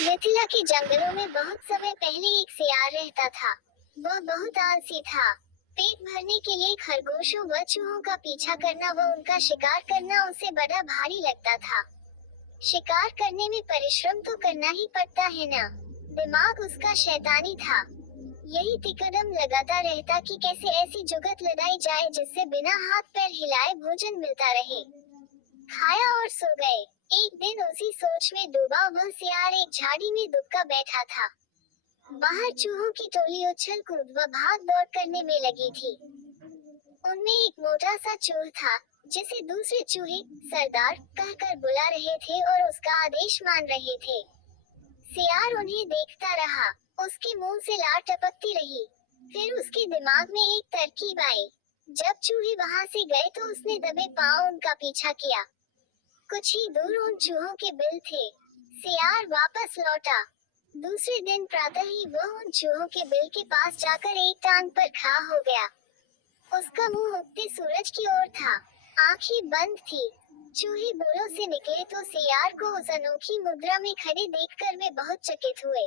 मिथिला के जंगलों में बहुत समय पहले एक सियार रहता था। वह बहुत आलसी था। पेट भरने के लिए खरगोशों व चूहों का पीछा करना व उनका शिकार करना उसे बड़ा भारी लगता था। शिकार करने में परिश्रम तो करना ही पड़ता है ना। दिमाग उसका शैतानी था। यही तिकड़म लगाता रहता कि कैसे ऐसी जुगत लगाई जाए जिससे बिना हाथ पैर हिलाए भोजन मिलता रहे। खाया और सो गए। एक दिन उसी सोच में डूबा वह सियार एक झाड़ी में दुबका बैठा था। बाहर चूहों की टोली उछल कूद व भाग दौड़ करने में लगी थी। उनमें एक मोटा सा चूहा था, जिसे दूसरे चूहे सरदार कहकर बुला रहे थे और उसका आदेश मान रहे थे। सियार उन्हें देखता रहा। उसके मुंह से लार टपकती रही। फिर उसके दिमाग में एक तरकीब आई। जब चूहे वहां से गए तो उसने दबे पांव उनका पीछा किया। कुछ ही दूर उन चूहों के बिल थे। सियार वापस लौटा। दूसरे दिन प्रातः ही वह उन चूहों के बिल के पास जाकर एक टांग पर खड़ा हो गया। उसका मुंह उगते सूरज की ओर था। आंखें बंद थी। चूहे बुलों से निकले तो सियार को उस अनोखी मुद्रा में खड़े देखकर वे बहुत चकित हुए।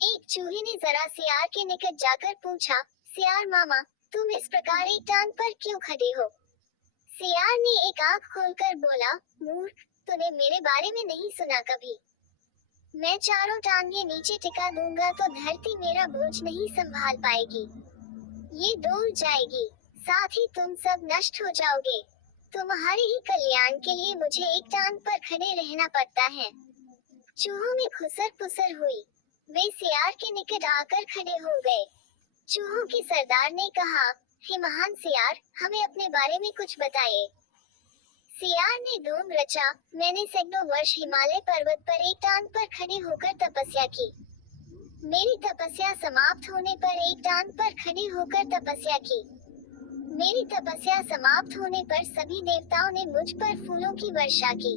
एक चूहे ने जरा सियार के निकट जाकर पूछा, सियार मामा, तुम इस प्रकार एक टांग पर क्यों खड़े हो? सियार ने एक आंख खोलकर बोला, मूर्ख, तूने मेरे बारे में नहीं सुना कभी। मैं चारों टांगे नीचे टिका दूंगा तो धरती मेरा बोझ नहीं संभाल पाएगी। ये डोल जाएगी। साथ ही तुम सब नष्ट हो जाओगे। तुम्हारे ही कल्याण के लिए मुझे एक टांग पर खड़े रहना पड़ता है। चूहों में खुसर पुसर हुई। वे सियार के निकट आकर खड़े हो गए। चूहों के सरदार ने कहा, हे महान सियार, हमें अपने बारे में कुछ बताइए। सियार ने ढोंग रचा, मैंने सैकड़ों वर्ष हिमालय पर्वत पर एक टांग पर खड़े होकर तपस्या की। मेरी तपस्या समाप्त होने पर एक टांग पर खड़े होकर तपस्या की। मेरी तपस्या समाप्त होने पर सभी देवताओं ने मुझ पर फूलों की वर्षा की।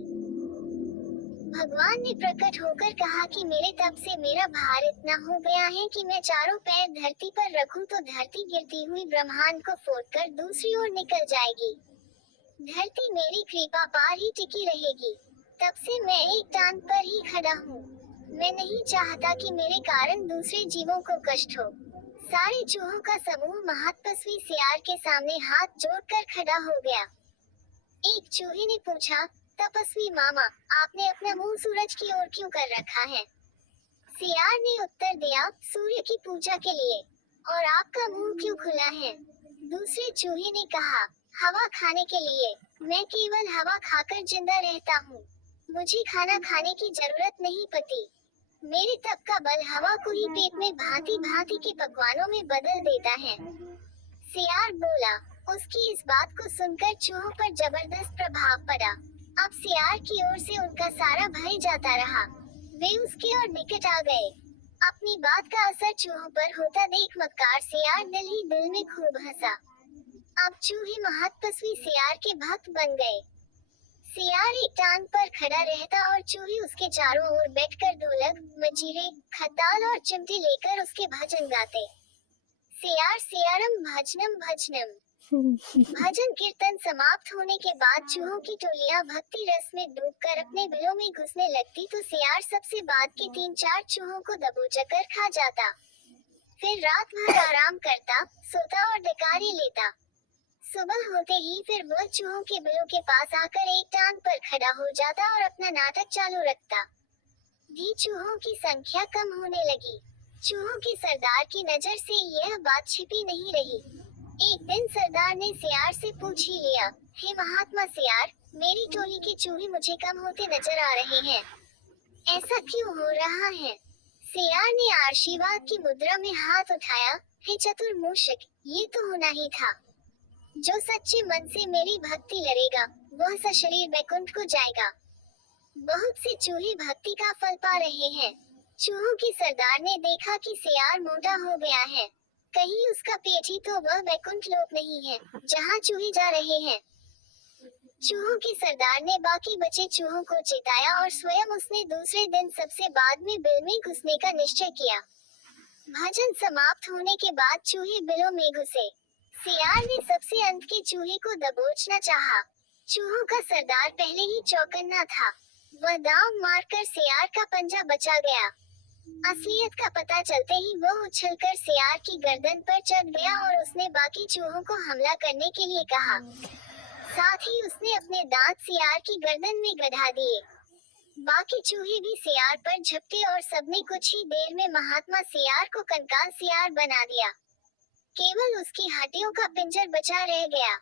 भगवान ने प्रकट होकर कहा कि मेरे तप से मेरा भार इतना हो गया है कि मैं चारों पैर धरती पर रखूं तो धरती गिरती हुई ब्रह्मांड को फोड़कर दूसरी ओर निकल जाएगी। धरती मेरी कृपा पार ही टिकी रहेगी। तब से मैं एक टांग पर ही खड़ा हूँ। मैं नहीं चाहता कि मेरे कारण दूसरे जीवों को कष्ट हो। सारे चूहों का समूह महातपस्वी सियार के सामने हाथ जोड़कर खड़ा हो गया। एक चूहे ने पूछा, तपस्वी मामा, आपने अपना मुंह सूरज की ओर क्यों कर रखा है? सियार ने उत्तर दिया, सूर्य की पूजा के लिए। और आपका मुंह क्यों खुला है? दूसरे चूहे ने कहा, हवा खाने के लिए। मैं केवल हवा खाकर जिंदा रहता हूँ। मुझे खाना खाने की जरूरत नहीं पड़ती। मेरे तप का बल हवा को ही पेट में भांति भांति के पकवानों में बदल देता है। सियार बोला। उसकी इस बात को सुनकर चूहों पर जबरदस्त प्रभाव पड़ा। अब सियार की ओर से उनका सारा भय जाता रहा। वे उसके ओर निकट आ गए। अपनी बात का असर चूहों पर होता देख मक्कार सियार दिल ही दिल में खूब हंसा। अब चूहे महत्पस्वी सियार के भक्त बन गए। सियार एक टांग पर खड़ा रहता और चूहे उसके चारों ओर बैठकर ढोलक, मंजीरे, खताल और चिमटे लेकर उसके भजन गाते। सियार सियारम भजनम भजनम। भजन कीर्तन समाप्त होने के बाद चूहों की टोलियां भक्ति रस में डूबकर अपने बिलों में घुसने लगती तो सियार सबसे बाद के 3-4 चूहों को दबोचकर खा जाता। फिर रात भर आराम करता, सोता और डकारी लेता। सुबह होते ही फिर वह चूहों के बिलों के पास आकर एक टांग पर खड़ा हो जाता और अपना नाटक चालू रखता। भी चूहों की संख्या कम होने लगी। चूहों के सरदार की नजर से यह बात छिपी नहीं रही। एक दिन सरदार ने सियार से पूछ ही लिया, हे महात्मा सियार, मेरी टोली के चूहे मुझे कम होते नजर आ रहे हैं। ऐसा क्यों हो रहा है? सियार ने आशीर्वाद की मुद्रा में हाथ उठाया, हे चतुर मूषक, ये तो होना ही था। जो सच्चे मन से मेरी भक्ति करेगा, वह सशरीर बैकुंठ को जाएगा। बहुत से चूहे भक्ति का फल पा रहे हैं। चूहों के सरदार ने देखा कि सियार मोटा हो गया है। कहीं उसका पेट ही तो वह बैकुंठ लोक नहीं है, जहाँ चूहे जा रहे हैं। चूहों के सरदार ने बाकी बचे चूहों को चिताया और स्वयं उसने दूसरे दिन सबसे बाद में बिल में घुसने का निश्चय किया। भजन समाप्त होने के बाद चूहे बिलों में घुसे। सियार ने सबसे अंत के चूहे को दबोचना चाहा। चूहों का सरदार पहले ही चौकन्ना था। वह दांव मारकर सियार का पंजा बचा गया। असलियत का पता चलते ही वो उछलकर सियार की गर्दन पर चढ़ गया और उसने बाकी चूहों को हमला करने के लिए कहा। साथ ही उसने अपने दांत सियार की गर्दन में गड़ा दिए। बाकी चूहे भी सियार पर झपटे और सबने कुछ ही देर में महात्मा सियार को कंकाल सियार बना दिया। केवल उसकी हड्डियों का पिंजर बचा रह गया।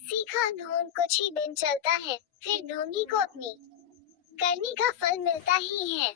सीखा ढोंग कुछ ही दिन चलता है, फिर ढोंगी को अपनी करनी का फल मिलता ही है।